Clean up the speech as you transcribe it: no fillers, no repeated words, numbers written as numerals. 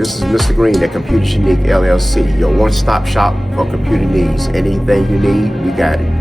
This is Mr. Green at Computers Unique LLC, your one-stop shop for computer needs. Anything you need, we got it.